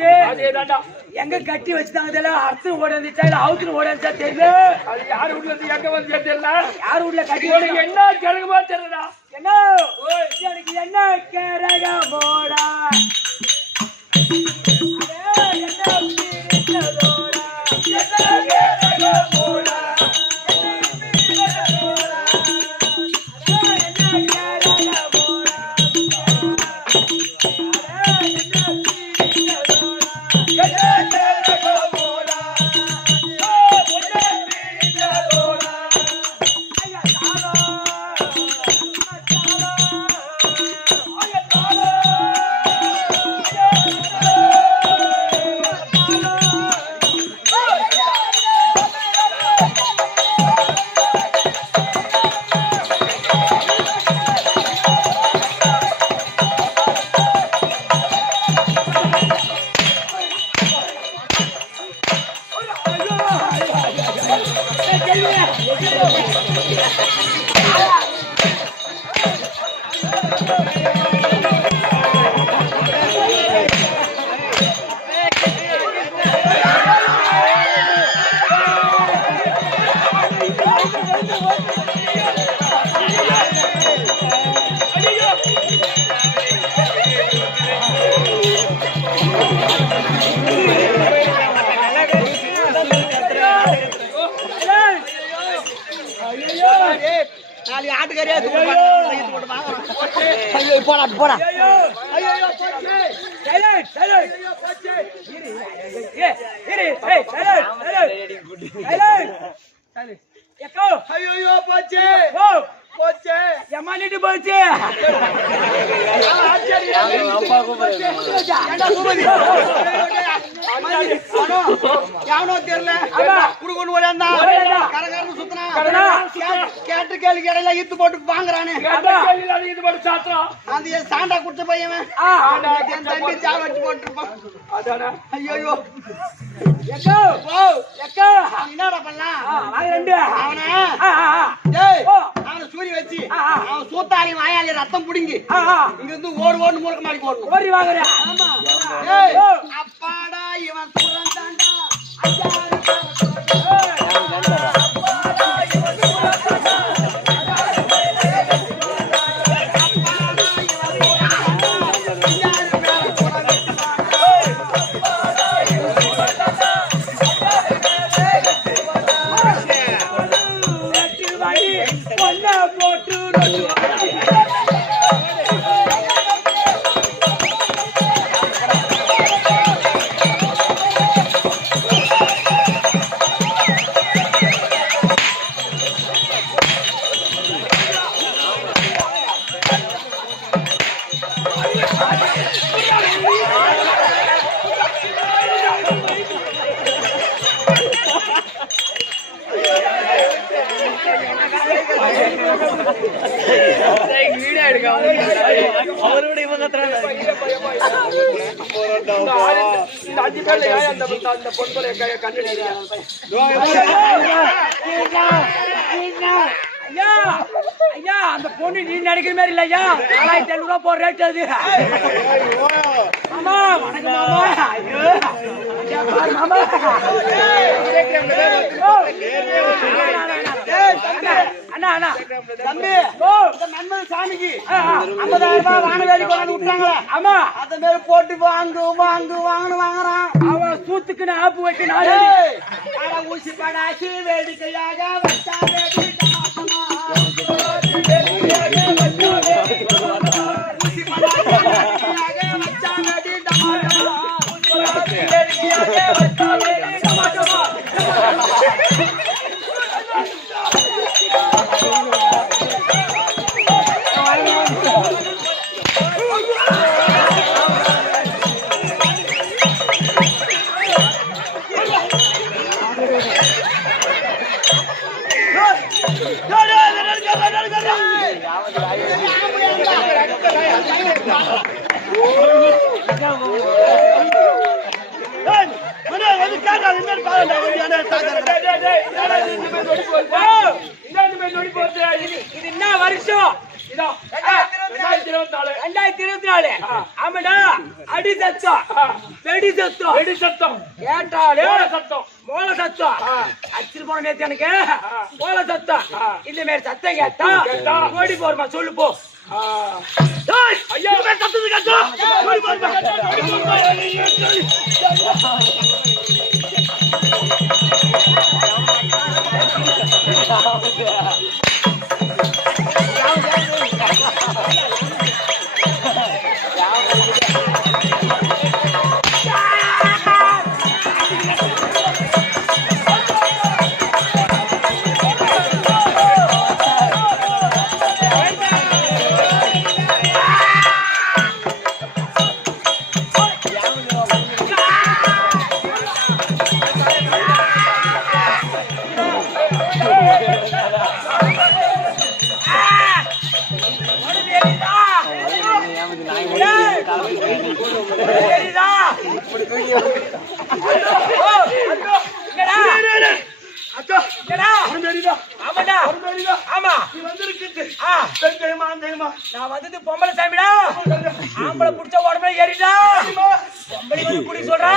வந்துச்சு. எங்க கட்டி வச்சுட்டாங்க அர்த்தம் ஓட வந்துச்சா இல்ல அவுத்துல ஓட வந்துச்சா தெரியல. அது யாரு வீட்டுல இருந்து எங்க வந்து தெரியல. யாரு வீட்டுல கட்டி என்ன கிழங்குமா தெரியலடா. என்ன எனக்கு என்ன கிழங்க போடா சாண்டா குடிச்ச பையன் என்னடா பண்ணலாம் சூரிய வச்சு அவன் சூத்தாரி வாயாலி ரத்தம் புடுங்கி இங்க இருந்து ஓடு ஓடு முழுக்க மாடி போடணும் ஓடி வாங்குற அப்பாடா இவன் சுரந்தாண்டா அந்த பொண்ணு நீ நினைக்கிற மாதிரி இல்லையா 4500 ரூபாய் போற ரேட் அது மாமா வணக்கம் மாமா அண்ணா அண்ணா தம்பி நண்பன் சாமிக்கு 50000 ரூபாய் வாங்கவேலி கொண்டு விட்டாங்களா ஆமா அத மேல போட்டு வாங்குறான் அவன் சூத்துக்குன்னு ஆப்பு வச்சு நாளே ஊசி படாசி வேடிக்கையாக வச்சாங்க இது என்ன வருஷம் 2024 ஆமாடா அடி சத்தம், வெடி சத்தம், வெடி சத்தம், கேட்டாலே சத்தம், மோள சத்தம். அச்சில் போன நேத்து எனக்கு மோள சத்தம். இந்த மாதிரி சத்தம் கேட்டா ஓடி போறமா சொல்லு போ. ஐயா சத்தது கேட்டா ஓடி போறமா. நான் வந்தது பொம்பளை சாமிடா. ஆம்பளை புடிச்ச உடம்புல ஏறிடா. பொம்பளை வந்து குடி சொல்றா.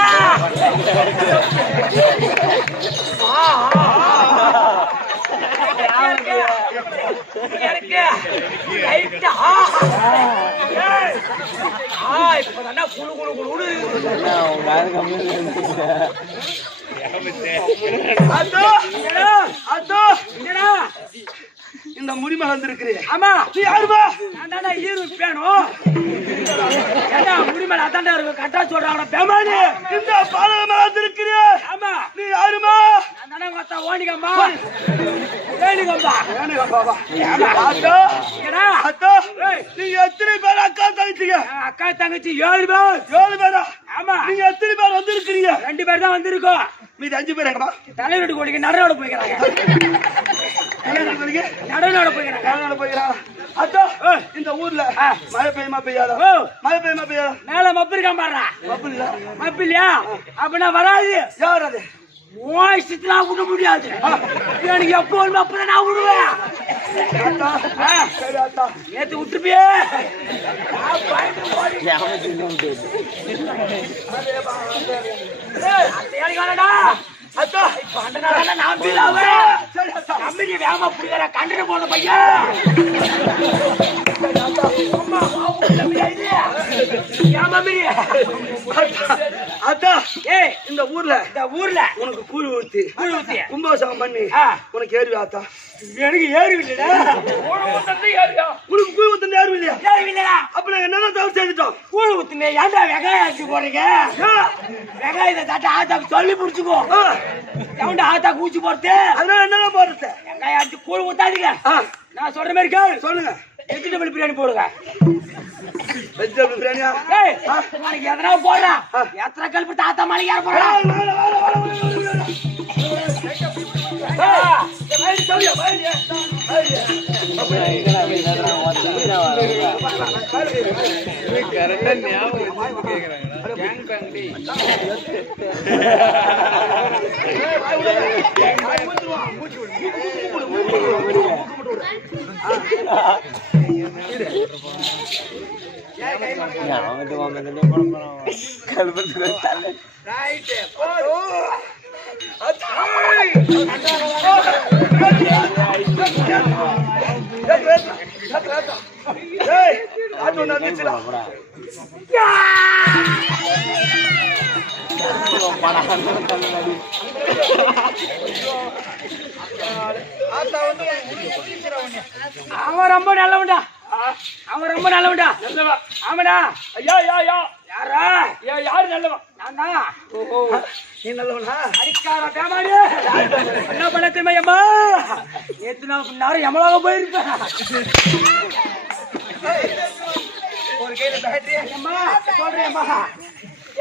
இப்பதான குழு குழு குழு இந்த முடிமை வந்திருக்கிறேன். ஆமா நீ யாருமா? நான் ஈரு பேணும். ஏண்டா முடிமேல அதாண்டா இருக்கு. கட்டா சொல்றாங்க பேமானி. இந்த பாலகமா வந்திருக்கிறேன். ஆமா நீ யாருமா? நான் மொத்த ஓணிகம்மா. ஏணிகம்பா. ஏணிகம்பாவா? ஆமா அத்தா. ஏடா அத்தா. நீ எத்தனை பேர் அக்கா தங்கச்சிங்க? அக்கா தங்கச்சி 7 பேர். 7 பேரா? ஆமா. நீங்க எத்தனை பேர் வந்திருக்கிறீங்க? 2 பேர் தான் வந்திருக்கோம். மீதி 5 பேர் எங்கடா? தலைவீட்டு கோடிக்கு நடுவோட போய்க்கிறாங்க. நடுவோட போய்க்கிறாங்க. அத்தா இந்த ஊர்ல மழை பெய்யுமா பெய்யாதா? மழை பெய்யுமா பெய்யாதா? மேல மப்பு இருக்கான் பாடுறா. மப்பு இல்லையா? அப்படின்னா வராது. யார் அது? ஓய்ஸ்லாம் விட முடியாது. எனக்கு எப்போ அப்பதான் நான் விடுவேன். நேத்து விட்டுப்பியே. வேகமா புடிக்கிற கண்டு போன பையன். இந்த ஊர்ல உனக்கு கூழ் ஊத்தி கும்பாசம் பண்ணி உனக்கு ஏறி ஆத்தா? எனக்கு ஏறி இல்லடா. உனக்கு கூழ் ஊத்துன யாரும் இல்லையா? அப்ப நாங்க என்ன தவறு செய்துட்டோம்? கூழ் ஊத்துனே ஏன்டா வெங்காயம் ஆக்கி போறீங்க? வெங்காயத்தை தட்ட ஆத்தாக்கு சொல்லி புடிச்சுக்கோ. எவன்டா ஆத்தாக்கு ஊச்சி போறது? அதனால என்ன போடுறது? வெங்காயம் ஆச்சு கூழ் ஊத்தாதீங்க. நான் சொல்ற மாதிரி கேளு. சொல்லுங்க. வெஜிடபிள் பிரியாணி போடுங்க. வெஜிடபிள் பிரியாணியா? நாளைக்கு எதனா போடுறா. எத்தனை கல்பு தாத்தா மலைக்கு யார போடுறா? அவன் ரொம்ப நல்லவன்டா. அவன் ரொம்ப நல்லவன்டா. ஆமாடா. ஐயா யா யா யாரா? யாரு நல்லவன்? நான்தா. நீ நல்லவனா? அடிக்கார பேமாடி. என்ன பண்ண தெரியுமா? நேத்து நான் நேரம் எமலாக போயிருப்பேன். ஒரு கையில பேட்டரி. அம்மா சொல்றேன்மா.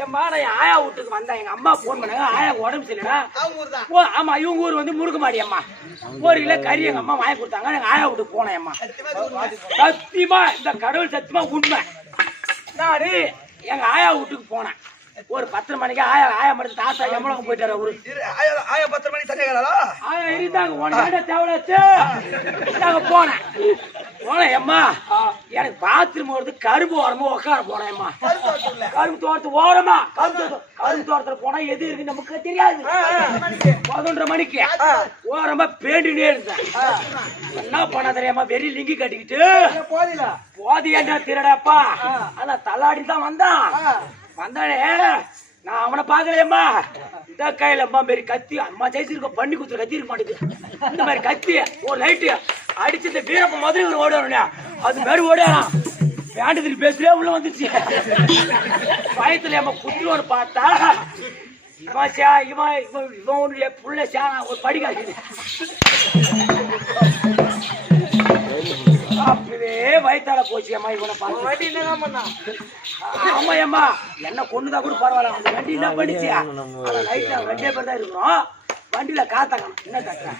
எம்மா நான் ஆயா வீட்டுக்கு வந்தேன். எங்க அம்மா போன் பண்ணாங்க. ஆயா உடம்பு சரியில்லைடா. ஓ ஆமா இவங்க ஊர் வந்து முருக்குமாடி அம்மா. 1 கிலோ கறி எங்க அம்மா வாங்கி கொடுத்தாங்க. எங்க ஆயா வீட்டுக்கு போனேன். அம்மா சத்தியமா இந்த கடவுள் சத்தியமா உண்மை. நானு எங்க ஆயா வீட்டுக்கு போனேன். ஒரு 10 மணிக்கு ஆயா மடுத்து தாத்தா எவ்வளவு போயிட்டாரு அவரு. ஆயா 10 மணி சரியாங்களா? ஆயா இருந்தாங்க உனக்கு தேவலாச்சு. நாங்க போனேன் ஏம்மா எனக்கு பாத்ரூம் வருது. கரும்பு ஓரமா உட்கார போனேன் ஏம்மா. கரும்பு தோட்டத்து ஓரமா கரும்பு தோட்டத்துல போனா எது இருக்கு நமக்கு தெரியாது. 11:30 மணிக்கு ஓரமா பேண்டினே இருந்தேன். என்ன பண்ண தெரியாம வெறி லிங்கி கட்டிக்கிட்டு போதியா திருடாப்பா. ஆனா தள்ளாடி தான் வந்தானே. நான் அவனை பாக்கலையம்மா. இந்த கையில அம்மா மாரி கத்தி அம்மா ஜெயிச்சிருக்க பண்ணி குத்துற கத்தி இருக்க மாட்டேங்குது. இந்த மாதிரி கத்தி ஒரு லைட்டு அடிச்சு இந்த வீரப்ப மாதிரி ஒரு ஓடுறா. அது மாதிரி ஓடுறான். வேண்டதுக்கு பேசுறே உள்ள வந்துச்சு. பயத்துல அம்மா குத்துருவோன்னு பார்த்தா இவனுடைய புள்ள ஒரு படிக்காது. அப்பவே வயிற்றால போச்சு அம்மா. இவனை பார்த்து ஆமா அம்மா என்ன கொண்டுதான் கூட பரவாயில்ல. அந்த வண்டி என்ன பண்ணிச்சு லைட்ல 2 பேர் தான் இருக்கிறோம். வண்டியில காத்தாங்க என்ன கட்டுறேன்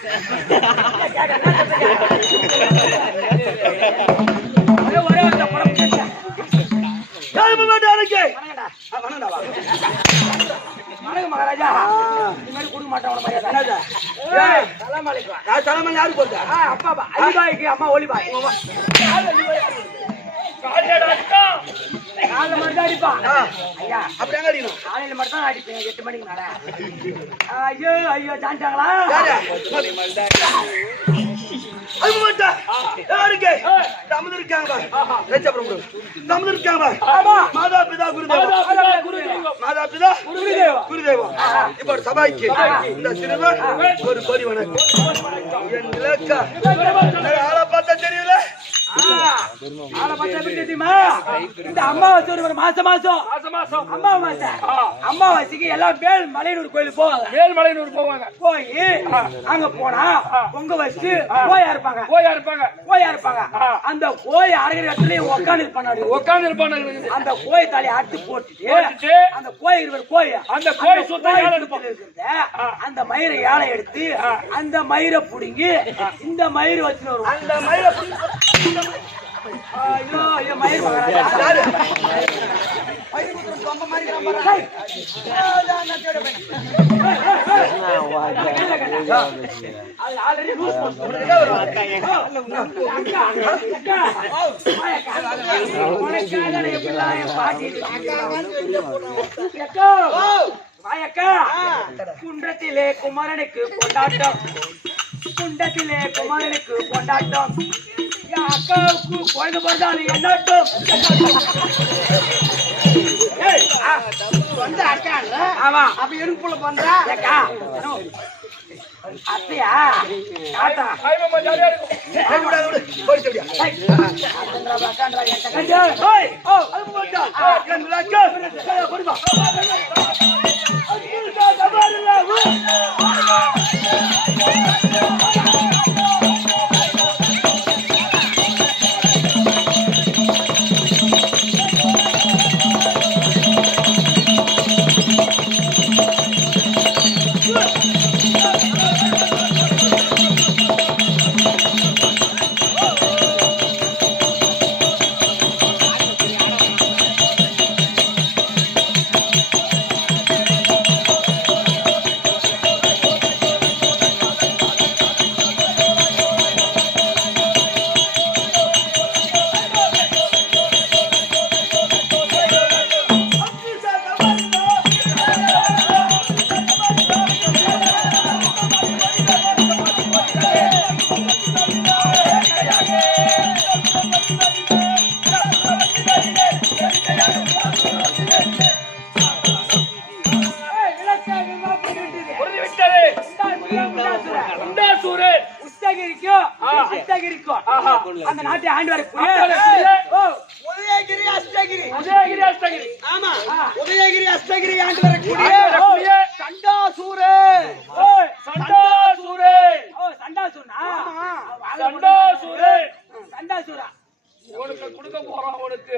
ஒரே ஒரு படம் வணக்கம் மகாராஜா. இந்த மாதிரி கொடுக்க மாட்டேன். யாரு போட்டா? அப்பா அலிபாய்க்கு அம்மா ஒலிபாய். காலையில மட்டும் அடிப்பான் ஐயா. அப்படி அடிக்கணும். காலையில மட்டும் தான் அடிப்பேன் 8 மணிக்கு மேல. ஐயோ ஐயோ ஜான்ட்டாங்களா? மாதா பிதா குருதேவம். இப்ப சபாய்க்கு இந்த சிறுவன் ஒரு கோடி வணக்கம். ஆளை பார்த்தா தெரியல. இந்த அமாவாசை ஒரு மாசம் அமாவாசைக்கு எல்லாம் மேல்மலையனூர் கோயிலுக்கு போவாங்க. மேல்மலையனூர் போவாங்க. போய் அங்க போனா பொங்க வச்சு கோயா இருப்பாங்க. அந்த கோயை அரைகிற இடத்துல உட்காந்து இருப்பாங்க. அந்த கோயை தலையை அறுத்து போட்டுட்டு அந்த கோயை அந்த கோயை சுத்தம் அந்த மயிரை ஏழை எடுத்து அந்த மயிரை புடுங்கி இந்த மயிறு வச்சு வருவோம். அந்த மயிரை ஐயோ ஐயோ மயிர் மகாராஜா குன்றத்திலே குமரனுக்கு கொண்டாட்டம். அக்காவுக்கு குழந்தை பிறந்தாலும் என்னாட்டும். ஆமா அப்ப எருப்புல பண்றா அத்தையா தாத்தா அந்த நாட்டை ஆண்டு உதயகிரி அஷ்டகிரி ஆண்டு வரக்கூடிய சண்டாசூரா உனக்கு கொடுக்க போறான். உனக்கு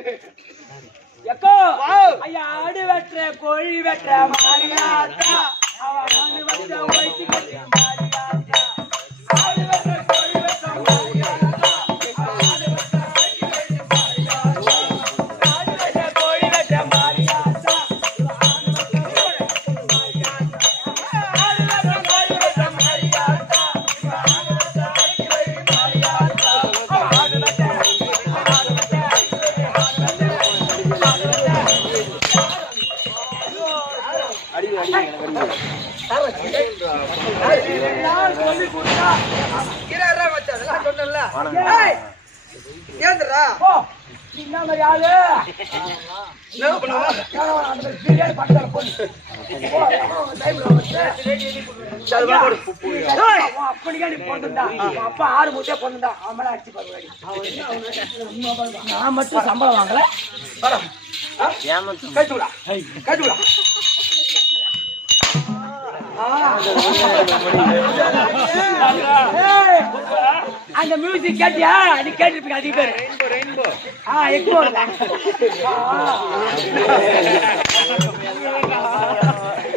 எக்கோ ஐயா ஆடு வெற்ற கோழி வெற்ற மாரியாத்தா அவன் வந்து வைத்து மாரியாத்தா ஆடு வெற்ற கோழி வெற்ற மாரியாத்தா ஆடு வெற்ற கோழி வெற்ற மாரியாத்தா ஏய், ஏந்துடா. போ. நீ என்ன மாதிரி ஆளு? என்ன பண்ணுவா? அந்த பிரியாணி பக்கத்துல போடு. போ, டைம்ல வந்து. சரி, வா, போடு. ஏய், உன் அப்பனுக்கே நீ பொண்ணுடா. உன் அப்பா 6 முட்டையே பொண்ணுடா. அவன் மேல அடிச்சு பாரு. நான் மட்டும் சம்பளம் வாங்கல. வாடா. கட்டு விடா. கட்டு விடா. ஏய், அந்த மியூசிக் கேட்டியா? நீ கேட்டிருப்பீங்க அதிக பேர். எக்கோ வருதா?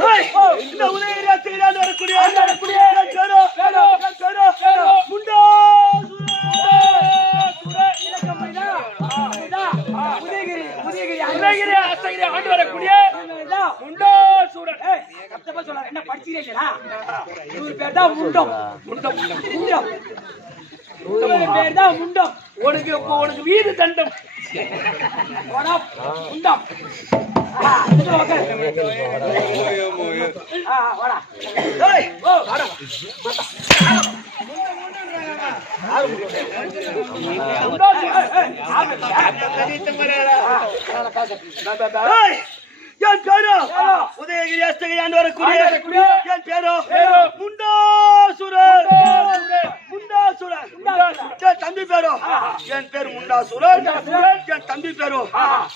ஏய், இந்த உதயகிரி அத்திகிரியாண்டு வரக்கூடிய என் பேரோ, முண்டா உதயகிரி அத்தகிரி ஆண்டு வரக்கூடிய முண்டாசூரன். சத்தமா சொல்றாரு. என்ன படிச்சிருக்கீங்களா? இவர் பேர் தான் முண்டம். முண்டம் முண்டம். இவர் பேர் தான் முண்டம். உனக்கு வீடு தண்டம். போடா, முண்டம். இதுல உட்காரு. வாடா. ஏய், வாடா. ஏய், என் பேரோ உதயகிரி அஸ்தகிரியாண்டு வரக்கூடிய என் பேரோ முண்டாசுரன். முண்டாசுரன். என் தம்பி பேரோ என் பேர் முண்டாசுரன். என் தம்பி பேரோ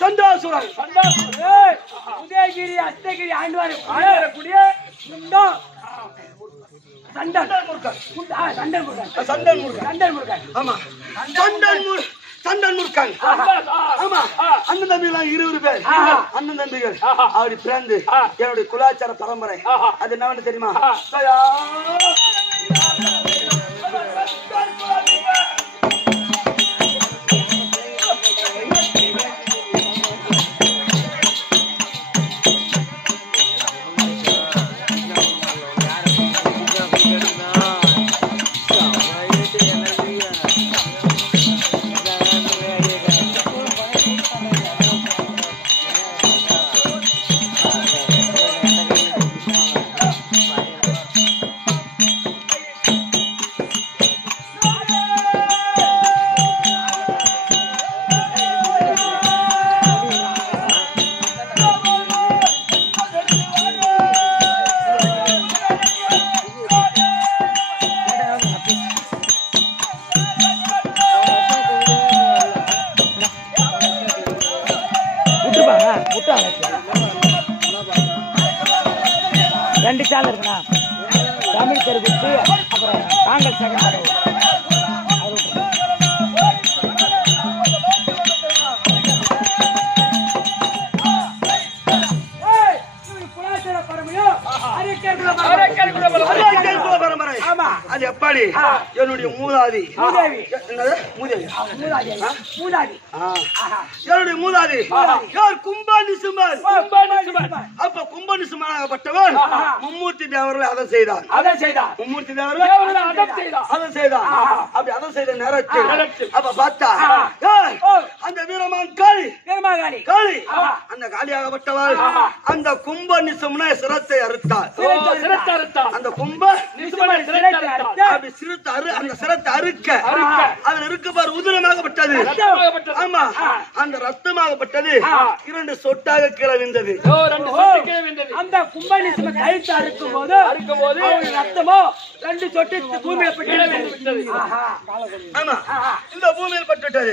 சண்டாசுரன். ஏய், உதயகிரி அஸ்தகிரி ஆண்டு வரக்கூடிய முண்டம். சண்டன் முருகன். சண்டன் முருகன். சண்டன் முருகன். சண்டன் முருகன். ஆமா, சண்டன் முருகன். ஆமா, அண்ணன் தம்பி எல்லாம் 20 பேர். அண்ணன் தம்பிகள் அப்படி பிறந்து என்னுடைய குலாச்சார பரம்பரை. அது என்ன தெரியுமா? ரெண்டு சேனல் இருக்குண்ணா. தமிழ் தெருவுக்கு அப்புறம் தாங்கள் சேனல். அது எப்படி? என்னுடைய மூதாதி. என்னுடைய மூதாதி யார்? கும்பானிசுமன். அப்ப கும்பானிசுமனாகப்பட்டவர் மும்மூர்த்தி தேவர்களை அதை செய்தார். மும்மூர்த்தி தேவர்களை அதை செய்தார். அப்படி அதை செய்த நேரத்தில் அப்ப பார்த்தா அந்த வீரமான் காளி அந்த காளியாகப்பட்டவர் அந்த கும்பநிசுமனை சிரத்தை அறுத்தார். அந்த கும்ப அப்படி சிறுத்தாரு. அந்த சிரத்தை அறுக்க அதில் இருக்கப்பார் உதிரமாகப்பட்டது. ஆமா, அந்த ரத்தமாகப்பட்டது 2 சொட்டாக கீழே விழுந்தது. அந்த கும்பநிசும கழுத்து அறுக்கும் போது ரத்தமோ 2 சொட்டு பூமியில பட்டு. ஆமா, இந்த பூமியில் பட்டுவிட்டது.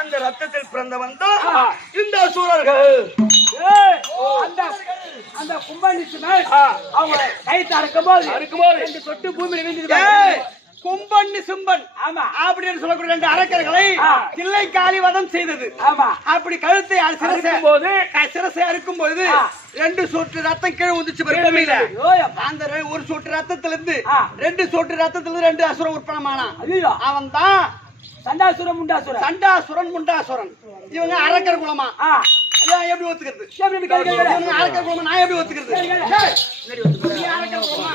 அந்த ரத்தத்தில் பிறந்தவன் தான் இந்த சூரர்கள். அந்த கும்பநிசும அவங்க கழுத்து அறுக்கும் போது 2 சொட்டு பூமியில விழுந்தது. கும்பன்னு சிம்பன். ஆமா, அப்படின்னு சொல்லக்கூடிய 2 அரக்கர்களை கிள்ளை காளிவதம் செய்தது. ஆமா, அப்படி கழுத்தை சிரசை அறுக்கும் போது 2 சொட்டு ரத்தம் கீழே ஊந்துச்சு. அந்த 1 சொட்டு ரத்தத்திலிருந்து 2 சொட்டு ரத்தத்திலிருந்து 2 அசுரம் உற்பத்தமானான். அவன் தான் சண்டாசுரன் முண்டாசுரன். இவங்க அரக்கர் குலமா? எப்படி ஒத்துக்கிறது? அரக்கர் குலமா நான் எப்படி ஒத்துக்கிறது? அரக்கர் குலமா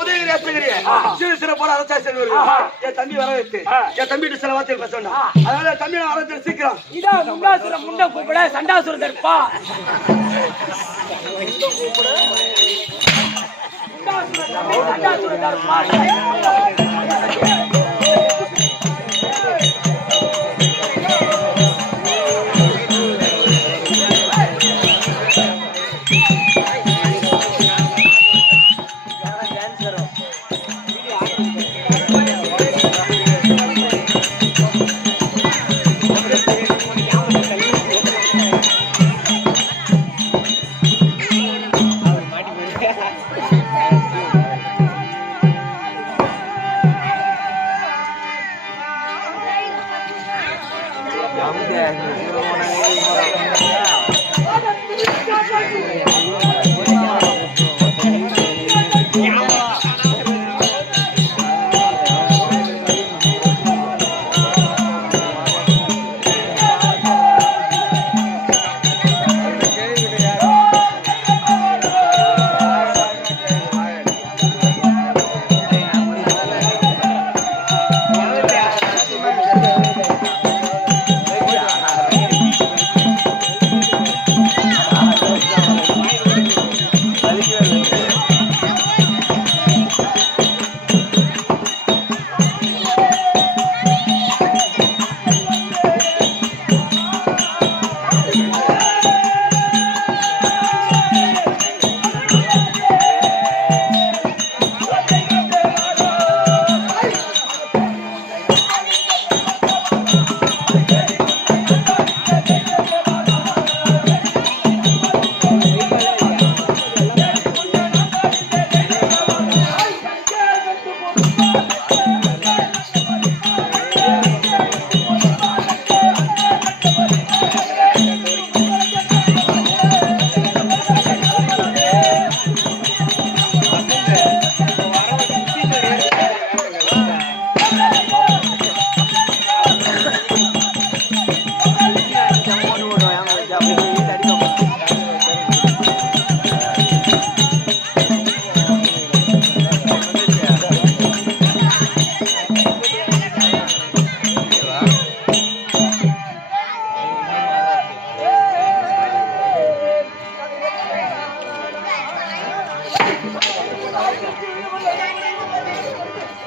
உதயகிரி அஸ்தகிரி சிறு சிறு போல அரசா செல்வது. என் தம்பி வர வைத்து என் தம்பிட்டு சில வார்த்தைகள் பேச வேண்டாம். அதனால தம்பி நான் வர சீக்கிரம். இதான் முண்டாசுரம் முண்ட கூப்பிட சண்டாசுரம் தருப்பா.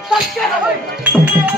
சக்கரை